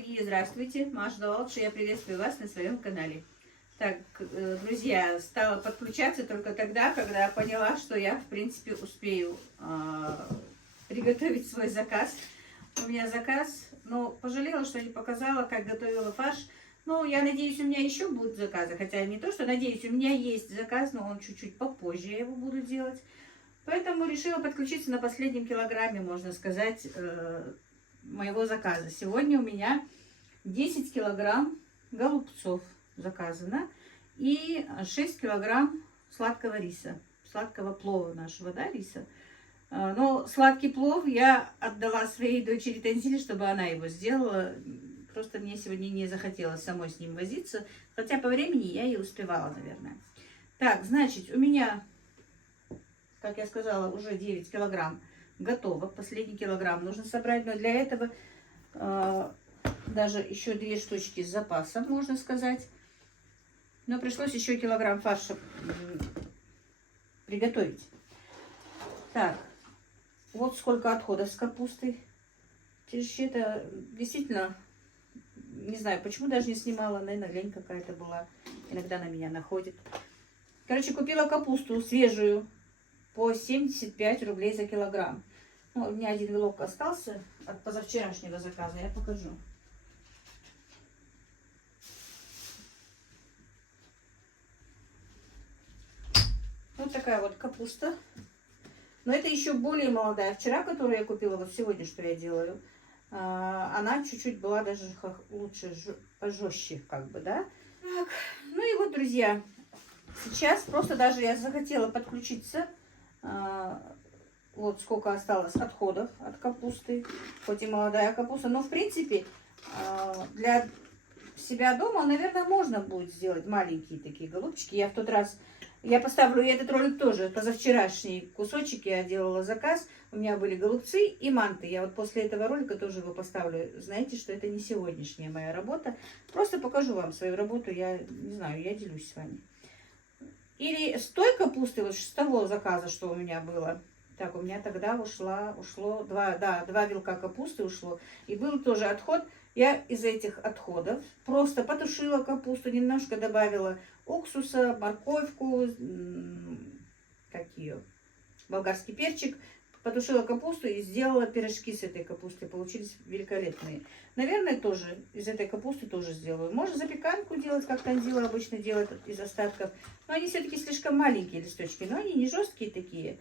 дорогие, здравствуйте! Маша Долалча, я приветствую вас на своем канале. Так, друзья, стала подключаться только тогда, когда поняла, что я, в принципе, успею приготовить свой заказ. У меня заказ, но пожалела, что не показала, как готовила фарш. Ну, я надеюсь, у меня еще будут заказы, хотя не то, что надеюсь, у меня есть заказ, но он чуть-чуть попозже я его буду делать. Поэтому решила подключиться на последнем килограмме, можно сказать, моего заказа. Сегодня у меня 10 килограмм голубцов заказано и 6 килограмм сладкого риса, сладкого плова нашего, да, риса. Но сладкий плов я отдала своей дочери Танзиле, чтобы она его сделала. Просто мне сегодня не захотелось самой с ним возиться, хотя по времени я и успевала, наверное. Так, значит, у меня, как я сказала, уже 9 килограмм готово. Последний килограмм нужно собрать, но для этого даже еще 2 штучки с запасом, можно сказать. Но пришлось еще килограмм фарша приготовить. Так, вот сколько отходов с капустой. Это действительно, не знаю, почему даже не снимала, наверное, лень какая-то была. Иногда на меня находит. Короче, купила капусту свежую по 75 рублей за килограмм. Ну, у меня один вилок остался от позавчерашнего заказа, я покажу. Вот такая вот капуста. Но это еще более молодая. Вчера, которую я купила, вот сегодня, что я делаю, она чуть-чуть была даже лучше, пожестче, как бы, да. Так, ну и вот, друзья, сейчас просто даже я захотела подключиться. Вот сколько осталось отходов от капусты, хоть и молодая капуста. Но, в принципе, для себя дома, наверное, можно будет сделать маленькие такие голубчики. Я в тот раз, я поставлю этот ролик тоже, позавчерашний кусочек я делала заказ. У меня были голубцы и манты. Я вот после этого ролика тоже его поставлю. Знаете, что это не сегодняшняя моя работа. Просто покажу вам свою работу. Я не знаю, я делюсь с вами. Или с той капусты, вот с того заказа, что у меня было. Так, у меня тогда ушло 2 вилка капусты ушло. И был тоже отход. Я из этих отходов просто потушила капусту, немножко добавила уксуса, морковку, болгарский перчик. Потушила капусту и сделала пирожки с этой капустой. Получились великолепные. Наверное, тоже из этой капусты тоже сделаю. Можно запеканку делать, как Танзила обычно делает из остатков. Но они все-таки слишком маленькие листочки. Но они не жесткие такие.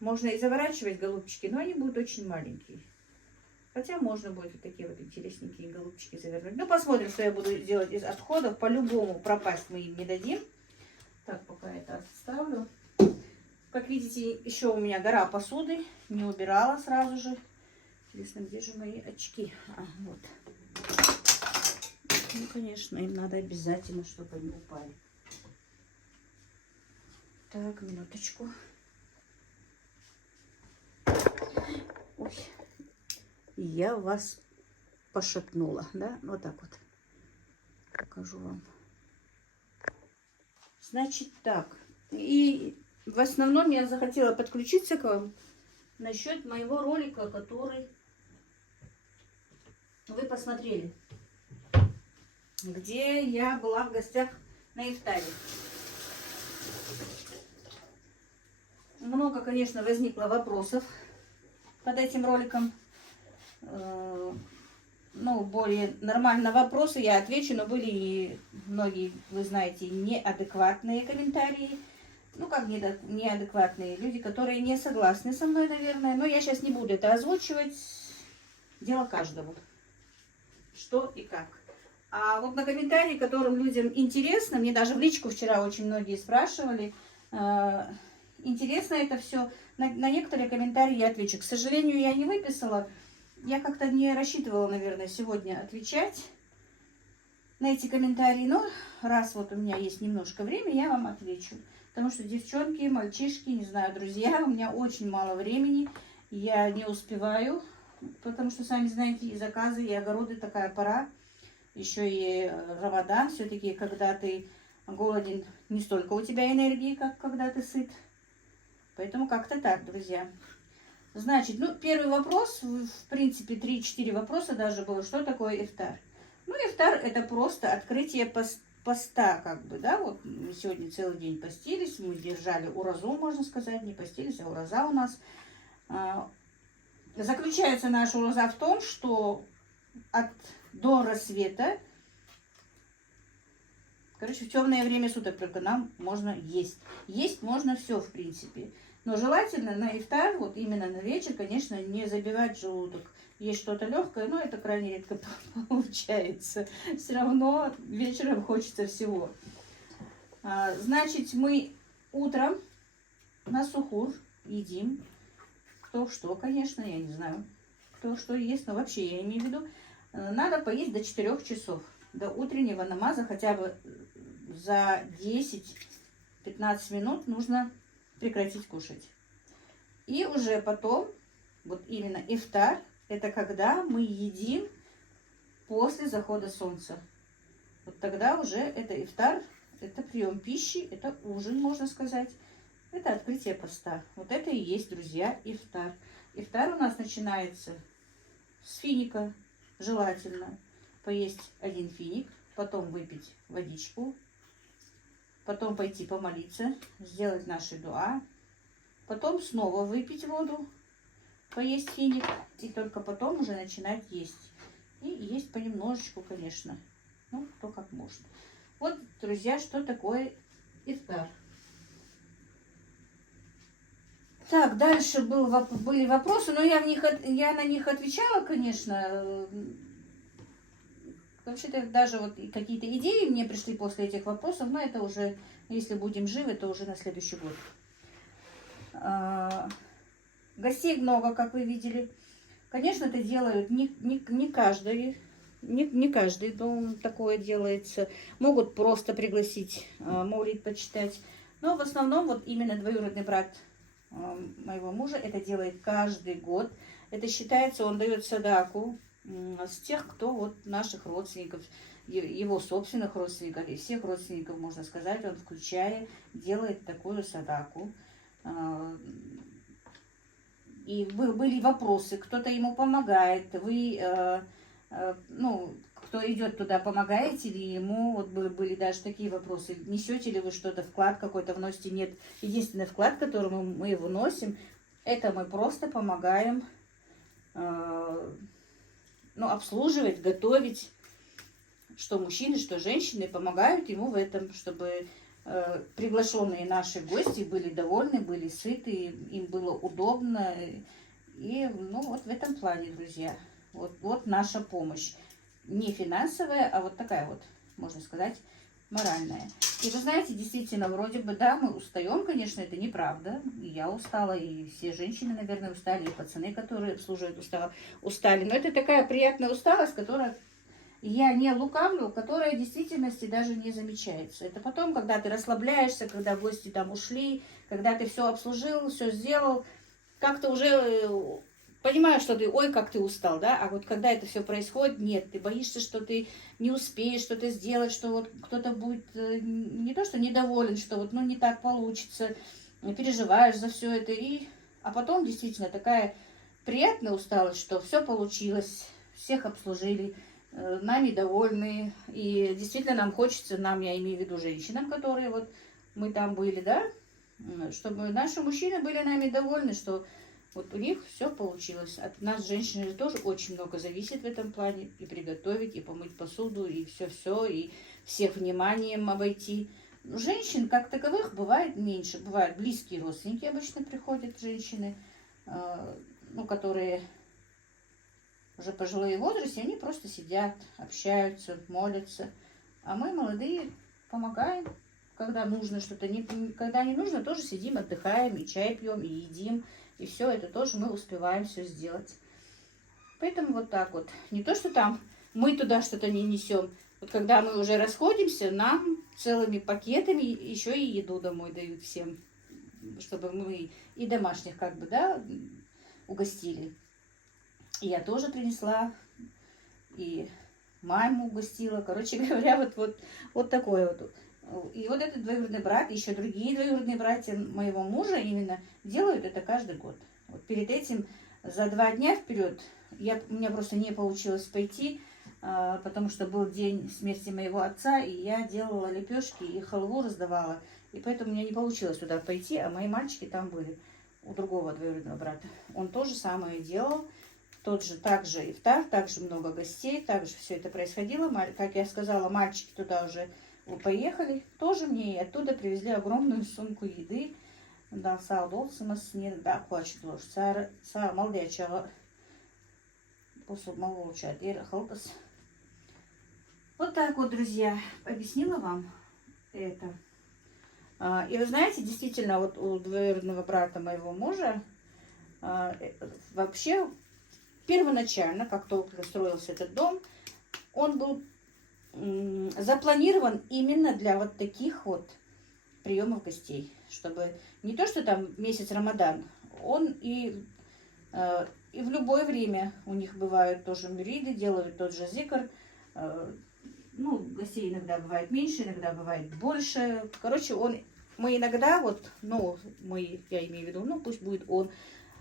Можно и заворачивать голубчики, но они будут очень маленькие. Хотя можно будет вот такие вот интересненькие голубчики завернуть. Ну, посмотрим, что я буду делать из отходов. По-любому пропасть мы им не дадим. Так, пока это оставлю. Как видите, еще у меня гора посуды. Не убирала сразу же. Интересно, где же мои очки? Вот. Ну, конечно, им надо обязательно, чтобы они упали. Так, минуточку. Ой, я вас пошепнула, да? Вот так вот. Покажу вам. Значит, так. И в основном я захотела подключиться к вам насчет моего ролика, который вы посмотрели. Где я была в гостях на ифтаре. Много, конечно, возникло вопросов под этим роликом. Ну, более нормально вопросы я отвечу, но были и многие, вы знаете, неадекватные комментарии. Ну, как неадекватные люди, которые не согласны со мной, наверное. Но я сейчас не буду это озвучивать. Дело каждого. Что и как. А вот на комментарии, которым людям интересно, мне даже в личку вчера очень многие спрашивали, интересно это все. На некоторые комментарии я отвечу. К сожалению, я не выписала. Я как-то не рассчитывала, наверное, сегодня отвечать на эти комментарии. Но раз вот у меня есть немножко времени, я вам отвечу. Потому что девчонки, мальчишки, не знаю, друзья, у меня очень мало времени. Я не успеваю. Потому что, сами знаете, и заказы, и огороды такая пора. Еще и Рамадан. Все-таки, когда ты голоден, не столько у тебя энергии, как когда ты сыт. Поэтому как-то так, друзья. Значит, ну, первый вопрос, в принципе, 3-4 вопроса даже было, что такое ифтар. Ну, ифтар это просто открытие поста, как бы, да, вот мы сегодня целый день постились, мы держали уразу, можно сказать, не постились, а ураза у нас. Заключается наша ураза в том, что до рассвета, короче, в темное время суток только нам можно есть. Есть можно все, в принципе. Но желательно на ифтар, вот именно на вечер, конечно, не забивать желудок. Есть что-то легкое, но это крайне редко получается. Все равно вечером хочется всего. Значит, мы утром на сухур едим. Кто что, конечно, я не знаю, кто что ест, но вообще я имею в виду, надо поесть до 4 часов, до утреннего намаза, хотя бы за 10-15 минут нужно прекратить кушать. И уже потом, вот именно ифтар, это когда мы едим после захода солнца. Вот тогда уже это ифтар, это прием пищи, это ужин, можно сказать. Это открытие поста. Вот это и есть, друзья, ифтар. Ифтар у нас начинается с финика, желательно. Поесть 1 финик, потом выпить водичку, потом пойти помолиться, сделать наши дуа, потом снова выпить воду, поесть финик, и только потом уже начинать есть. И есть понемножечку, конечно. Ну, кто как может. Вот, друзья, что такое ифтар. Так, дальше были вопросы, но я на них отвечала, конечно. Вообще-то даже вот какие-то идеи мне пришли после этих вопросов, но это уже, если будем живы, то уже на следующий год. Гостей много, как вы видели. Конечно, это делают не каждый дом такое делается. Могут просто пригласить маулид почитать. Но в основном вот именно двоюродный брат моего мужа это делает каждый год. Это считается, он дает садаку с тех, кто вот наших родственников, его собственных родственников и всех родственников, можно сказать, он включая, делает такую садаку. И были вопросы, кто-то ему помогает, вы, ну, кто идет туда, помогаете ли ему, вот были даже такие вопросы, несете ли вы что-то, вклад какой-то вносите, нет. Единственный вклад, который мы его носим, это мы просто помогаем, ну, обслуживать, готовить, что мужчины, что женщины помогают ему в этом, чтобы приглашенные наши гости были довольны, были сыты, им было удобно. И, ну, вот в этом плане, друзья, вот наша помощь. Не финансовая, а вот такая вот, можно сказать, моральная. И вы знаете, действительно, вроде бы, да, мы устаем, конечно, это неправда. И я устала, и все женщины, наверное, устали, и пацаны, которые обслуживают, устали. Но это такая приятная усталость, которая, я не лукавлю, которая в действительности даже не замечается. Это потом, когда ты расслабляешься, когда гости там ушли, когда ты все обслужил, все сделал, как-то уже понимаешь, что ты, ой, как ты устал, да, а вот когда это все происходит, нет, ты боишься, что ты не успеешь что-то сделать, что вот кто-то будет не то, что недоволен, что вот, ну, не так получится, переживаешь за все это, а потом действительно такая приятная усталость, что все получилось, всех обслужили, нами довольны, и действительно нам хочется, я имею в виду женщинам, которые вот мы там были, да, чтобы наши мужчины были нами довольны, что вот у них все получилось. От нас, женщин, тоже очень много зависит в этом плане. И приготовить, и помыть посуду, и все-все, и всех вниманием обойти. Женщин, как таковых, бывает меньше. Бывают близкие родственники обычно приходят, женщины, ну, которые уже пожилые в возрасте, они просто сидят, общаются, молятся. А мы, молодые, помогаем, когда нужно что-то. Когда не нужно, тоже сидим, отдыхаем, и чай пьем, и едим. И все это тоже мы успеваем все сделать. Поэтому вот так вот. Не то, что там мы туда что-то не несем. Вот когда мы уже расходимся, нам целыми пакетами еще и еду домой дают всем. Чтобы мы и домашних как бы, да, угостили. И я тоже принесла. И маму угостила. Короче говоря, вот такое вот. И вот этот двоюродный брат, еще другие двоюродные братья моего мужа именно делают это каждый год. Вот перед этим за 2 дня вперед у меня просто не получилось пойти, потому что был день смерти моего отца, и я делала лепешки и халву раздавала. И поэтому у меня не получилось туда пойти, а мои мальчики там были у другого двоюродного брата. Он то же самое делал, также ифтар, также много гостей, также все это происходило. Как я сказала, мальчики туда уже поехали, тоже мне и оттуда привезли огромную сумку еды. Да, sağ olsunuz, не да, хочет ложь. Сара молодечего. После молоча, халпас. Вот так вот, друзья, объяснила вам это. И вы знаете, действительно, вот у двоюродного брата моего мужа вообще первоначально, как только строился этот дом, он был запланирован именно для вот таких вот приемов гостей, чтобы не то, что там месяц Рамадан, он и в любое время у них бывают тоже мюриды, делают тот же зикр. Ну, гостей иногда бывает меньше, иногда бывает больше. Короче, мы иногда, вот, ну, я имею в виду, ну, пусть будет он,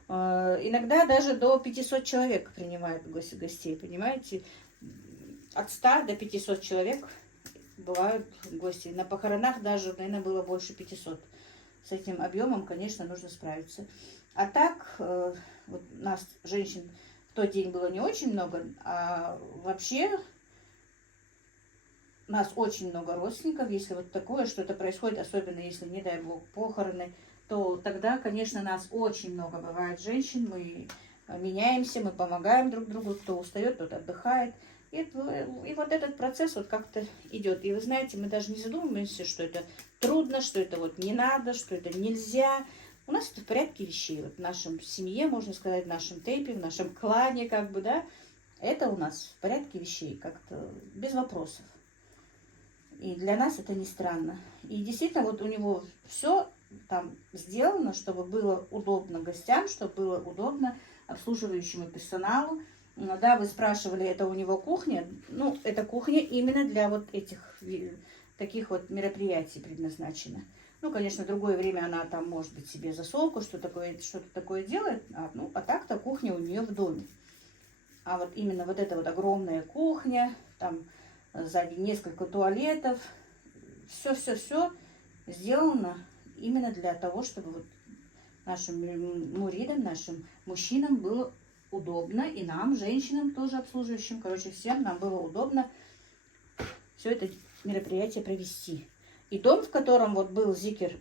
иногда даже до 500 человек принимают гостей, понимаете? От 100 до 500 человек бывают гости. На похоронах даже, наверное, было больше 500. С этим объемом, конечно, нужно справиться. А так, вот нас, женщин, в тот день было не очень много, а вообще нас очень много родственников. Если вот такое что-то происходит, особенно если, не дай бог, похороны, то тогда, конечно, нас очень много бывает женщин. Мы меняемся, мы помогаем друг другу. Кто устает, тот отдыхает. И вот этот процесс вот как-то идет. И вы знаете, мы даже не задумываемся, что это трудно, что это вот не надо, что это нельзя. У нас это в порядке вещей. Вот в нашем семье, можно сказать, в нашем тейпе, в нашем клане, как бы, да, это у нас в порядке вещей, как-то без вопросов. И для нас это не странно. И действительно, вот у него все там сделано, чтобы было удобно гостям, чтобы было удобно обслуживающему персоналу. Да, вы спрашивали, это у него кухня. Ну, это кухня именно для вот этих таких вот мероприятий предназначена. Ну, конечно, в другое время она там, может быть, себе засолку, что-то такое делает. А так-то кухня у нее в доме. А вот именно вот эта вот огромная кухня, там сзади несколько туалетов, все сделано именно для того, чтобы вот нашим муридам, нашим мужчинам было удобно, и нам, женщинам, тоже обслуживающим, короче, всем нам было удобно все это мероприятие провести. И дом, в котором вот был зикр,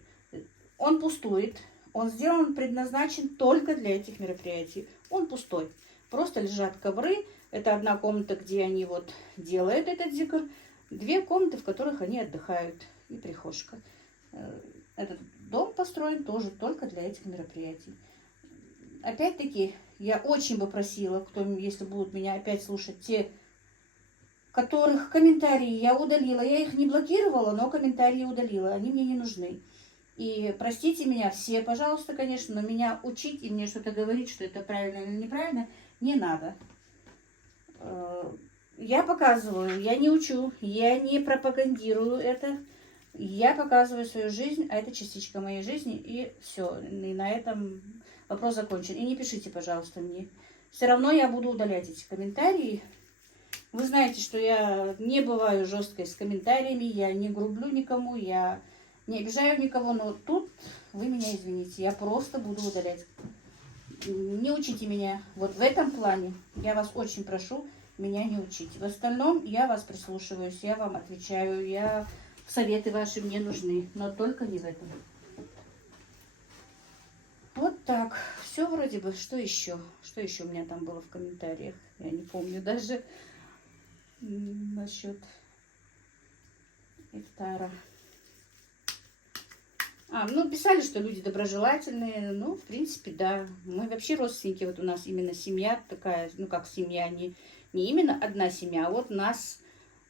он пустует, он предназначен только для этих мероприятий. Он пустой. Просто лежат ковры. Это одна комната, где они вот делают этот зикр. 2 комнаты, в которых они отдыхают. И прихожка. Этот дом построен тоже только для этих мероприятий. Опять-таки, я очень бы просила, если будут меня опять слушать, те, которых комментарии я удалила. Я их не блокировала, но комментарии удалила. Они мне не нужны. И простите меня все, пожалуйста, конечно, но меня учить и мне что-то говорить, что это правильно или неправильно, не надо. Я показываю, я не учу, я не пропагандирую это. Я показываю свою жизнь, а это частичка моей жизни, и все. И на этом вопрос закончен. И не пишите, пожалуйста, мне. Все равно я буду удалять эти комментарии. Вы знаете, что я не бываю жесткой с комментариями, я не грублю никому, я не обижаю никого, но тут вы меня извините, я просто буду удалять. Не учите меня вот в этом плане, я вас очень прошу, меня не учить. В остальном я вас прислушиваюсь, я вам отвечаю, советы ваши мне нужны, но только не в этом. Вот так. Все вроде бы. Что еще? Что еще у меня там было в комментариях? Я не помню даже насчет ифтара. Писали, что люди доброжелательные. Ну, в принципе, да. Мы вообще родственники. Вот у нас именно семья такая, как семья, не именно одна семья, а вот нас,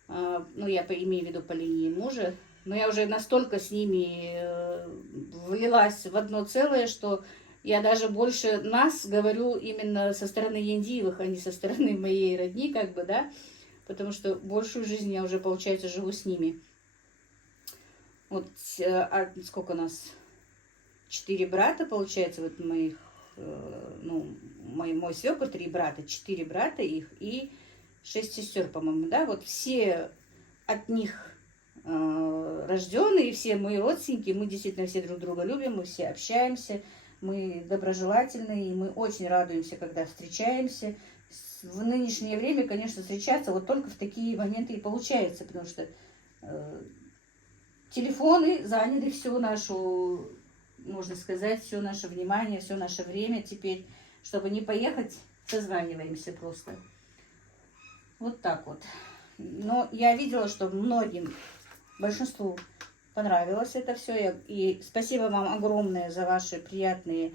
я имею в виду по линии мужа, но я уже настолько с ними влилась в одно целое, что я даже больше нас говорю именно со стороны Яндиевых, а не со стороны моей родни, да, потому что большую жизнь я уже, получается, живу с ними. Вот сколько у нас? 4 брата, получается, вот моих ну, мой свекр 3 брата, 4 брата их и 6 сестер, по-моему, да, вот все от них рожденные, все мои родственники, мы действительно все друг друга любим, мы все общаемся, мы доброжелательные, и мы очень радуемся, когда встречаемся. В нынешнее время, конечно, встречаться вот только в такие моменты и получается, потому что телефоны заняли всю нашу, можно сказать, все наше внимание, все наше время теперь. Чтобы не поехать, созваниваемся просто. Вот так вот. Но я видела, что многим, большинству понравилось это все. И спасибо вам огромное за ваши приятные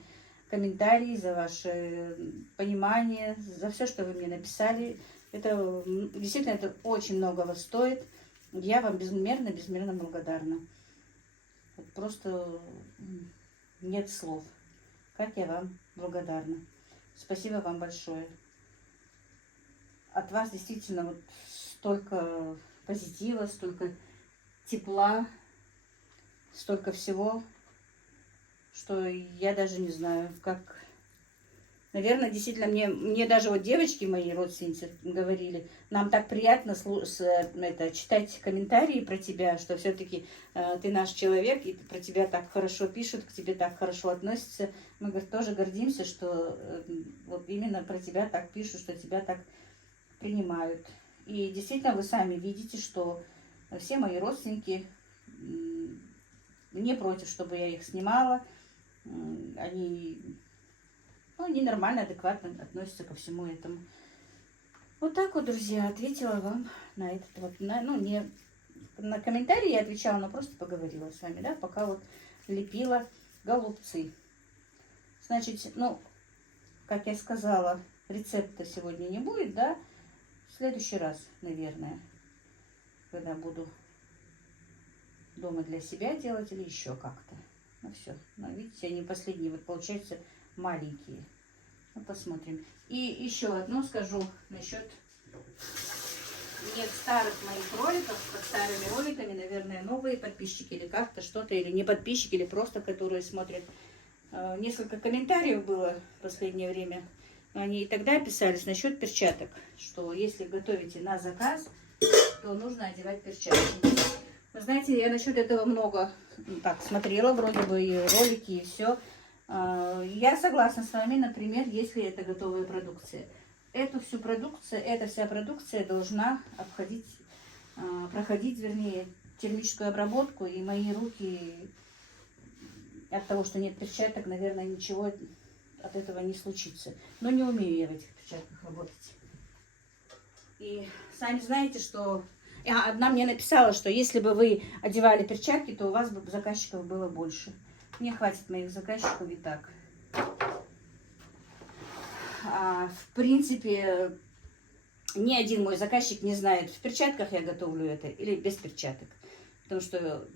комментарии, за ваше понимание, за все, что вы мне написали. Это действительно это очень многого стоит. Я вам безмерно, безмерно благодарна. Вот просто нет слов. Как я вам благодарна. Спасибо вам большое. От вас действительно вот столько позитива, столько тепла, столько всего, что я даже не знаю, как... Наверное, действительно, мне даже вот девочки мои, родственницы, говорили, нам так приятно читать комментарии про тебя, что все-таки ты наш человек, и про тебя так хорошо пишут, к тебе так хорошо относятся. Мы, говорит, тоже гордимся, что вот именно про тебя так пишут, что тебя так принимают. И действительно, вы сами видите, что все мои родственники не против, чтобы я их снимала. Они... Ну, они нормально, адекватно относятся ко всему этому. Вот так вот, друзья, ответила вам на этот вот, ну, не на комментарии я отвечала, но просто поговорила с вами, да, пока вот лепила голубцы. Значит, ну, как я сказала, рецепта сегодня не будет, да, в следующий раз, наверное, когда буду дома для себя делать или еще как-то. Ну, все, ну, видите, они последние, вот, получается, маленькие. Ну, посмотрим. И еще одно скажу насчет нет старых моих роликов, под старыми роликами, наверное, новые подписчики или как-то что-то, или не подписчики, или просто которые смотрят. Несколько комментариев было в последнее время. Они и тогда писались насчет перчаток, что если готовите на заказ, то нужно одевать перчатки. Вы знаете, я насчет этого много так смотрела, вроде бы и ролики, и все. Я согласна с вами, например, если это готовая продукция. Эту всю продукцию, эта вся продукция должна проходить, вернее, термическую обработку, и мои руки от того, что нет перчаток, наверное, ничего от этого не случится. Но не умею я в этих перчатках работать. И сами знаете, что... Одна мне написала, что если бы вы одевали перчатки, то у вас бы заказчиков было больше. Мне хватит моих заказчиков и так. В принципе, ни один мой заказчик не знает, в перчатках я готовлю это или без перчаток. Потому что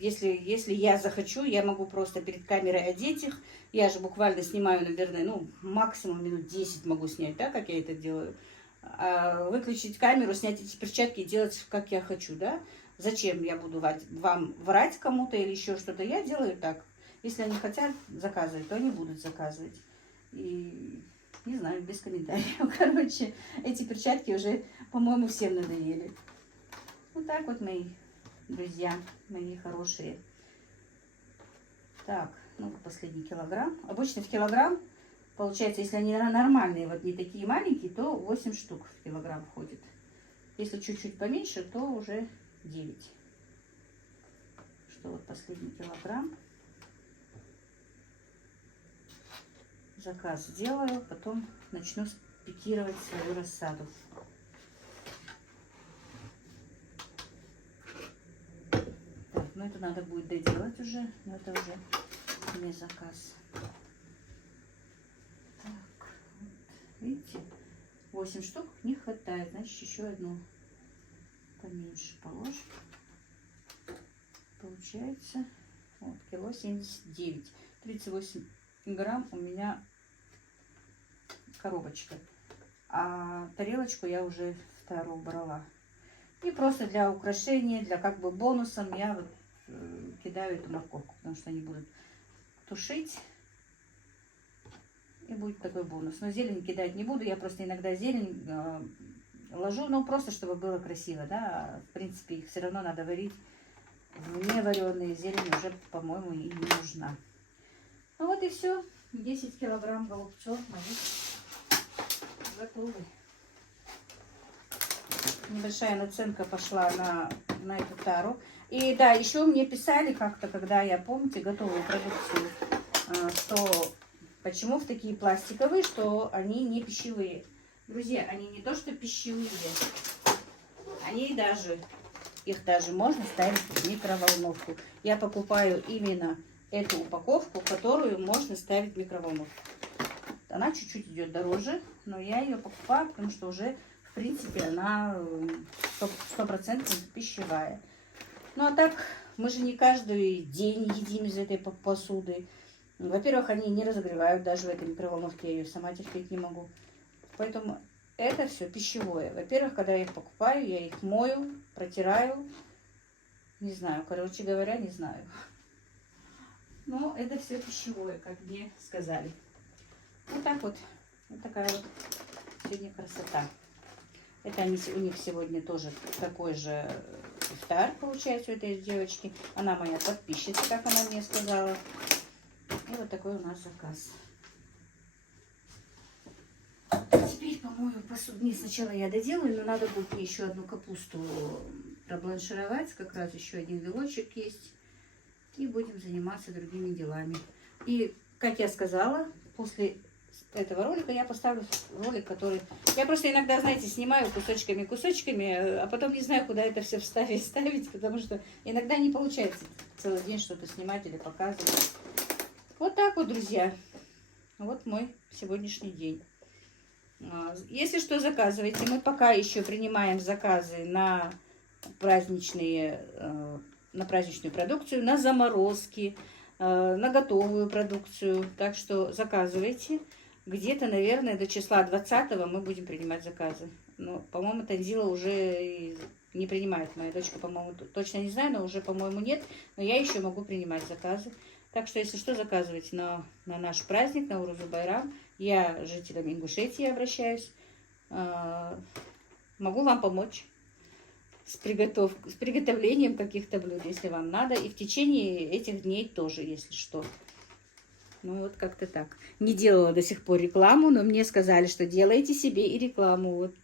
если я захочу, я могу просто перед камерой одеть их. Я же буквально снимаю, наверное, ну, максимум минут 10 могу снять, да, как я это делаю. Выключить камеру, снять эти перчатки и делать, как я хочу, да. Зачем я буду вам врать кому-то или еще что-то? Я делаю так. Если они хотят заказывать, то они будут заказывать. И не знаю, без комментариев. Короче, эти перчатки уже, по-моему, всем надоели. Вот так вот, мои друзья, мои хорошие. Так, ну последний килограмм. Обычно в килограмм, получается, если они нормальные, вот не такие маленькие, то 8 штук в килограмм входит. Если чуть-чуть поменьше, то уже 9. Что вот последний килограмм. Заказ сделаю, потом начну пикировать свою рассаду. Так, ну это надо будет доделать уже, но это уже не заказ. Так, вот, видите, 8 штук не хватает, значит еще одну поменьше положим. Получается вот, кило 79, 38 грамм у меня коробочка, а тарелочку я уже вторую брала. И просто для украшения, для как бы бонусом я вот, кидаю эту морковку, потому что они будут тушить. И будет такой бонус. Но зелень кидать не буду. Я просто иногда зелень ложу, ну просто чтобы было красиво, да. В принципе, их все равно надо варить. Не вареные, зелень уже, по-моему, и не нужна. Ну вот и все. 10 килограмм голубцов моих готовы. Небольшая наценка пошла на эту тару. И да, еще мне писали как-то, когда я, помните, готовую продукцию, что почему в такие пластиковые, что они не пищевые. Друзья, они не то что пищевые, их даже можно ставить в микроволновку. Я покупаю именно эту упаковку, которую можно ставить в микроволновку. Она чуть-чуть идет дороже, но я ее покупаю, потому что уже, в принципе, она 100% пищевая. Ну а так, мы же не каждый день едим из этой посуды. Во-первых, они не разогревают даже в этой микроволновке, я ее сама терпеть не могу. Поэтому это все пищевое. Во-первых, когда я их покупаю, я их мою, протираю. Не знаю, короче говоря, не знаю. Но это все пищевое, как мне сказали. Вот так вот. Вот такая вот сегодня красота. Это у них сегодня тоже такой же ифтар, получается, у этой девочки. Она моя подписчица, как она мне сказала. И вот такой у нас заказ. Теперь помою посуду. Не, сначала я доделаю, но надо будет мне еще одну капусту пробланшировать. Как раз еще один вилочек есть. И будем заниматься другими делами. И, как я сказала, после этого ролика я поставлю ролик, который... Я просто иногда, знаете, снимаю кусочками, а потом не знаю, куда это все ставить, потому что иногда не получается целый день что-то снимать или показывать. Вот так вот, друзья. Вот мой сегодняшний день. Если что, заказывайте. Мы пока еще принимаем заказы на праздничную продукцию, на заморозки, на готовую продукцию. Так что заказывайте. Где-то, наверное, до числа 20-го мы будем принимать заказы. Но, по-моему, Танзила уже не принимает. Моя дочка, по-моему, точно не знаю, но уже, по-моему, нет. Но я еще могу принимать заказы. Так что, если что, заказывайте на наш праздник, на Урузу-Байрам. Я жителям Ингушетии обращаюсь. Могу вам помочь с приготовлением каких-то блюд, если вам надо. И в течение этих дней тоже, если что. Ну, вот как-то так. Не делала до сих пор рекламу, но мне сказали, что делайте себе и рекламу. Вот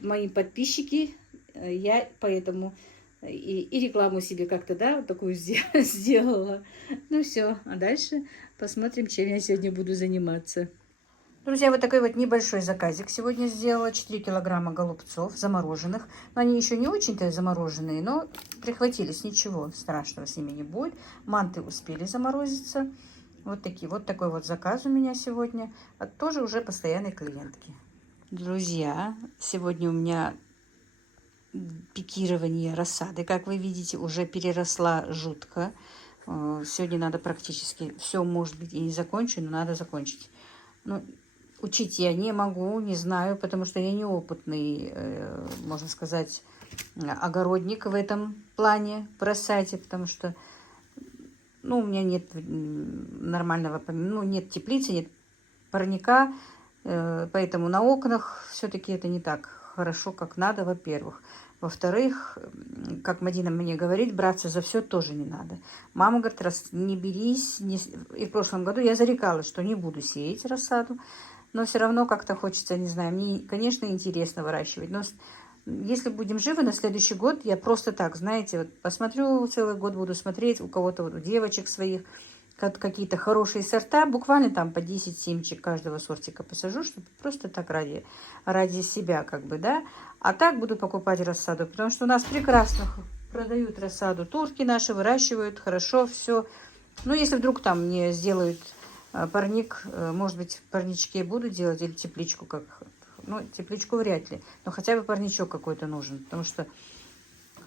мои подписчики, я поэтому и рекламу себе как-то, да, вот такую сделала. Ну, все. А дальше посмотрим, чем я сегодня буду заниматься. Друзья, вот такой вот небольшой заказик сегодня сделала. 4 килограмма голубцов замороженных. Но они еще не очень-то замороженные, но прихватились. Ничего страшного с ними не будет. Манты успели заморозиться. Вот такой вот заказ у меня сегодня. Тоже уже постоянной клиентки. Друзья, сегодня у меня пикирование рассады, как вы видите, уже переросла жутко. Сегодня надо практически все, может быть, и не закончу, но надо закончить. Ну, учить я не могу, не знаю, потому что я неопытный, можно сказать, огородник в этом плане по рассаде, потому что, ну, у меня нет нормального, ну, нет теплицы, нет парника, поэтому на окнах все-таки это не так хорошо, как надо, во-первых. Во-вторых, как Мадина мне говорит, браться за все тоже не надо. Мама говорит, раз не берись. И в прошлом году я зарекалась, что не буду сеять рассаду. Но все равно как-то хочется, не знаю, мне, конечно, интересно выращивать. Но если будем живы на следующий год, я просто так, знаете, вот посмотрю целый год, буду смотреть у кого-то, вот у девочек своих, какие-то хорошие сорта, буквально там по 10 семечек каждого сортика посажу, чтобы просто так ради себя, как бы, да. А так буду покупать рассаду, потому что у нас прекрасно продают рассаду. Турки наши выращивают хорошо все. Ну, если вдруг там мне сделают парник, может быть, в парничке буду делать или тепличку, как, ну, тепличку вряд ли, но хотя бы парничок какой-то нужен, потому что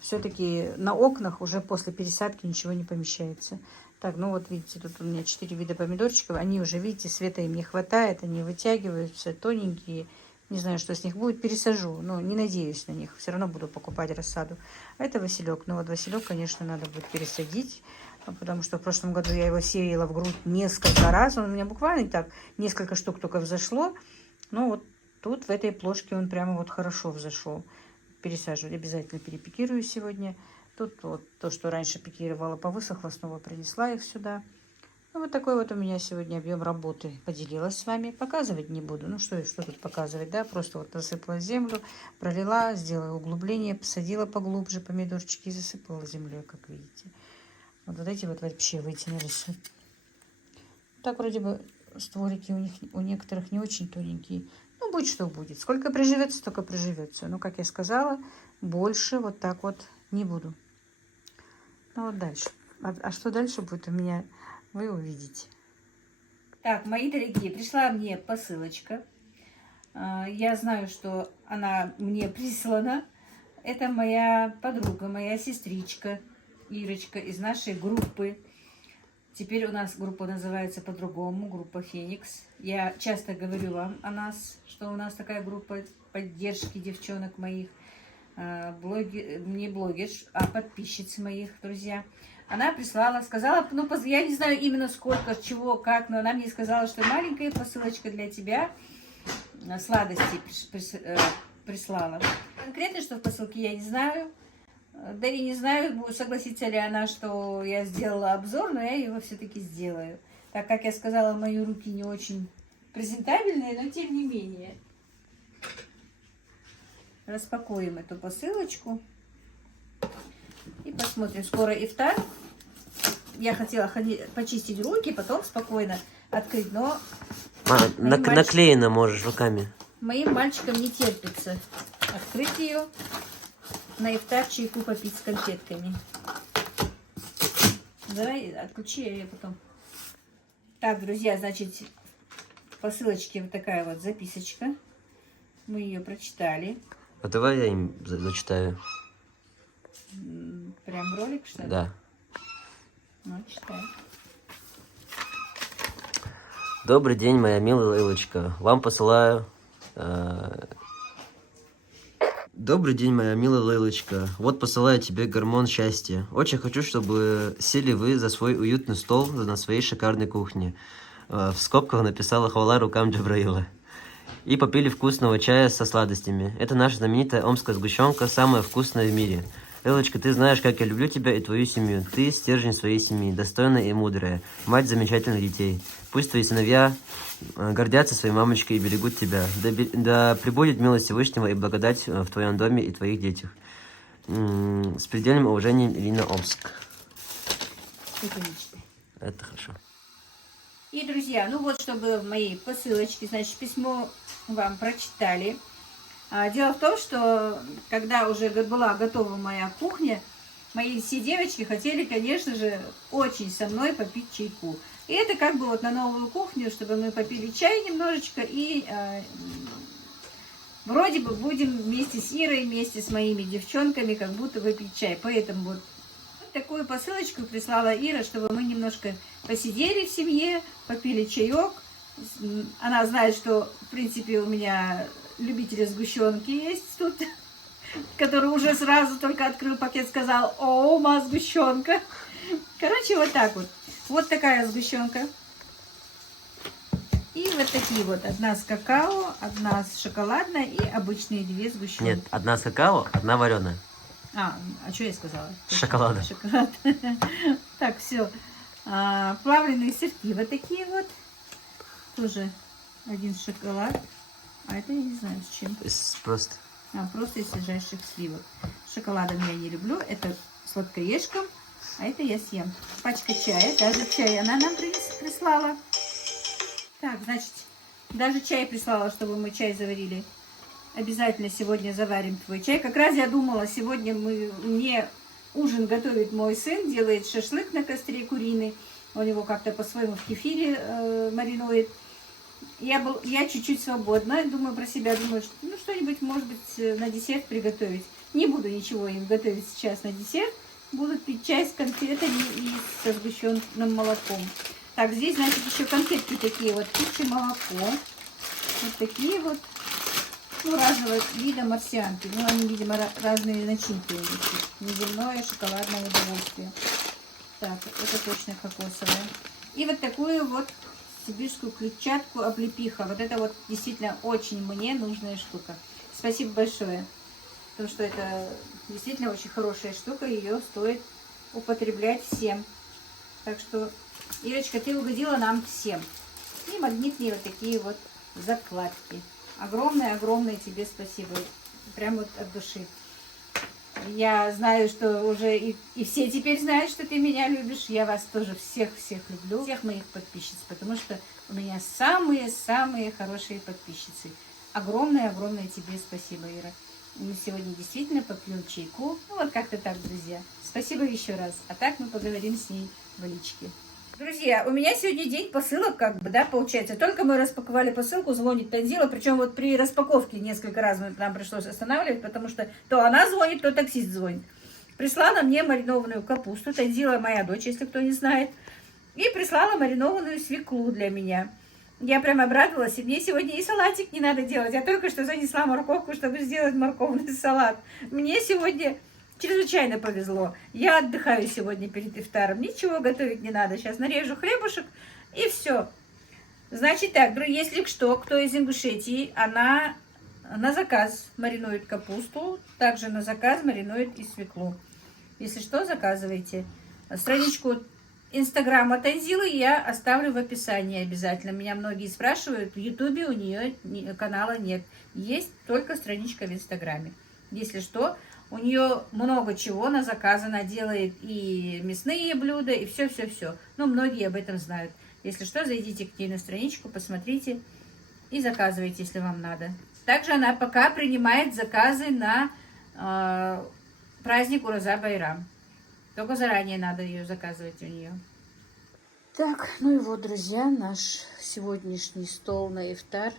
все-таки на окнах уже после пересадки ничего не помещается. Так, ну вот видите, тут у меня 4 вида помидорчиков. Они уже, видите, света им не хватает. Они вытягиваются, тоненькие. Не знаю, что с них будет. Пересажу, но не надеюсь на них. Все равно буду покупать рассаду. А это василек. Ну вот василек, конечно, надо будет пересадить. потому что в прошлом году я его сеяла в грудь несколько раз. Он у меня буквально так, несколько штук только взошло. Но вот тут в этой плошке он прямо вот хорошо взошел. Пересаживать обязательно перепикирую сегодня. Тут вот то, что раньше пикировала, повысохло, снова принесла их сюда. Ну, вот такой вот у меня сегодня объем работы. Поделилась с вами. Показывать не буду. Ну, что тут показывать, да? Просто вот насыпала землю, пролила, сделала углубление, посадила поглубже помидорчики и засыпала землей, как видите. Вот эти вот вообще вытянулись. Так вроде бы створики у некоторых не очень тоненькие. Ну, будь что будет. Сколько приживется, столько приживется. Но, как я сказала, больше вот так вот не буду. Ну, вот дальше. А что дальше будет у меня, вы увидите. Так, мои дорогие, пришла мне посылочка. Я знаю, что она мне прислана. Это моя подруга, моя сестричка Ирочка из нашей группы. Теперь у нас группа называется по-другому, группа Феникс. Я часто говорю вам о нас, что у нас такая группа поддержки девчонок моих, не блогерш, а подписчиц моих, друзья. Она прислала, сказала, ну, я не знаю именно сколько, чего, как, но она мне сказала, что маленькая посылочка для тебя, сладости прислала. Конкретно, что в посылке, я не знаю. Да и не знаю, согласится ли она, что я сделала обзор, но я его все-таки сделаю. Так как я сказала, мои руки не очень презентабельные, но тем не менее. Распакуем эту посылочку. И посмотрим. Скоро ифтар. Я хотела почистить руки, потом спокойно открыть, но... Наклеено можешь руками. Моим мальчикам не терпится открыть ее. На ифтар чайку попить с конфетками. Давай, отключи я ее потом. Так, друзья, значит, в посылочке вот такая вот записочка. Мы ее прочитали. А давай я им зачитаю. Прям ролик, что ли? Да. Ну, читай. Добрый день, моя милая Лейлочка. Вам посылаю... Добрый день, моя милая Лейлочка. Вот посылаю тебе гормон счастья. Очень хочу, чтобы сели вы за свой уютный стол на своей шикарной кухне. В скобках написала хвала рукам Джабраила. И попили вкусного чая со сладостями. Это наша знаменитая омская сгущенка, самая вкусная в мире. Лейлочка, ты знаешь, как я люблю тебя и твою семью. Ты стержень своей семьи, достойная и мудрая, мать замечательных детей. Пусть твои сыновья гордятся своей мамочкой и берегут тебя. Да пребудет милость Всевышнего и благодать в твоем доме и твоих детях. С предельным уважением, Ирина, Омск. Это лично. Это хорошо. И, друзья, ну вот, чтобы в моей посылочке, значит, письмо вам прочитали. Дело в том, что когда уже была готова моя кухня, мои все девочки хотели, конечно же, очень со мной попить чайку. И это как бы вот на новую кухню, чтобы мы попили чай немножечко и вроде бы будем вместе с Ирой, вместе с моими девчонками как будто выпить чай. Поэтому вот такую посылочку прислала Ира, чтобы мы немножко посидели в семье, попили чаек. Она знает, что, в принципе, у меня любители сгущенки есть тут, который уже сразу только открыл пакет, сказал: «О, ма, сгущенка». Короче, вот так вот. Вот такая сгущенка. И вот такие вот. Одна с какао, одна с шоколадной и обычные две сгущенки. Нет, одна с какао, одна вареная. А что я сказала? Шоколада. Шоколад. Так, все. Плавленые сырки вот такие вот. Тоже один шоколад. А это я не знаю с чем. Просто. Просто из свежайших сливок. Шоколадом я не люблю. Это сладкоежком. А это я съем. Пачка чая. Даже чай она нам прислала. Так, значит, даже чай прислала, чтобы мы чай заварили. Обязательно сегодня заварим твой чай. Как раз я думала, сегодня мне ужин готовит мой сын. Делает шашлык на костре куриный. У него как-то по-своему в кефире маринует. Я чуть-чуть свободна. Думаю про себя. Думаю, что, что-нибудь, может быть, на десерт приготовить. Не буду ничего им готовить сейчас на десерт. Будут пить чай с конфетами и со сгущенным молоком. Так, здесь, значит, еще конфетки такие вот. Птичье молоко. Вот такие вот. Разного вида марсианки. Они, видимо, разные начинки у них. Неземное шоколадное удовольствие. Так, это точно кокосовая. И вот такую вот сибирскую клетчатку облепиха. Вот это вот действительно очень мне нужная штука. Спасибо большое. Потому что это действительно очень хорошая штука. Ее стоит употреблять всем. Так что, Ирочка, ты угодила нам всем. И магнитные вот такие вот закладки. Огромное-огромное тебе спасибо. Прям вот от души. Я знаю, что уже и все теперь знают, что ты меня любишь. Я вас тоже всех-всех люблю. Всех моих подписчиц. Потому что у меня самые-самые хорошие подписчицы. Огромное-огромное тебе спасибо, Ира. Мы сегодня действительно попьем чайку. Ну вот как-то так, друзья. Спасибо еще раз. А так мы поговорим с ней в личке. Друзья, у меня сегодня день посылок, как бы, да, получается. Только мы распаковали посылку, звонит Танзила. Причем вот при распаковке несколько раз нам пришлось останавливать, потому что то она звонит, то таксист звонит. Прислала мне маринованную капусту. Танзила моя дочь, если кто не знает. И прислала маринованную свеклу для меня. Я прям обрадовалась. И мне сегодня и салатик не надо делать. Я только что занесла морковку, чтобы сделать морковный салат. Мне сегодня чрезвычайно повезло. Я отдыхаю сегодня перед ифтаром. Ничего готовить не надо. Сейчас нарежу хлебушек и все. Значит так, если что, кто из Ингушетии, она на заказ маринует капусту. Также на заказ маринует и свеклу. Если что, заказывайте. Страничку Инстаграма Танзилы я оставлю в описании обязательно. Меня многие спрашивают. В Ютубе у нее канала нет. Есть только страничка в Инстаграме. Если что, у нее много чего на заказ. Она делает и мясные блюда, и все-все-все. Но многие об этом знают. Если что, зайдите к ней на страничку, посмотрите и заказывайте, если вам надо. Также она пока принимает заказы на праздник Ураза-Байрам. Только заранее надо ее заказывать у нее. Так, ну и вот, друзья, наш сегодняшний стол на ифтар.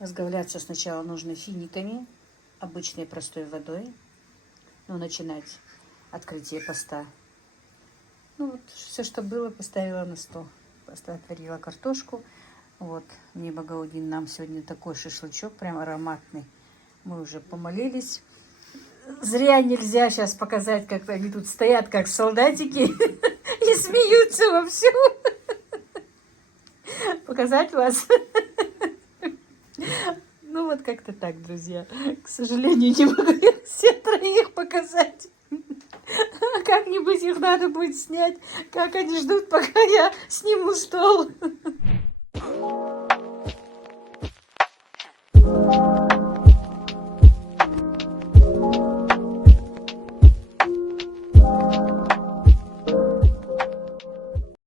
Разговляться сначала нужно финиками, обычной простой водой. Ну, начинать открытие поста. Ну, вот, все, что было, поставила на стол. Отварила картошку. Вот, мне Багаудин нам сегодня такой шашлычок, прям ароматный. Мы уже помолились. Зря нельзя сейчас показать, как они тут стоят, как солдатики, и смеются вовсю. Показать вас. Ну вот как-то так, друзья. К сожалению, не могу всех троих показать. Как-нибудь их надо будет снять. Как они ждут, пока я сниму стол.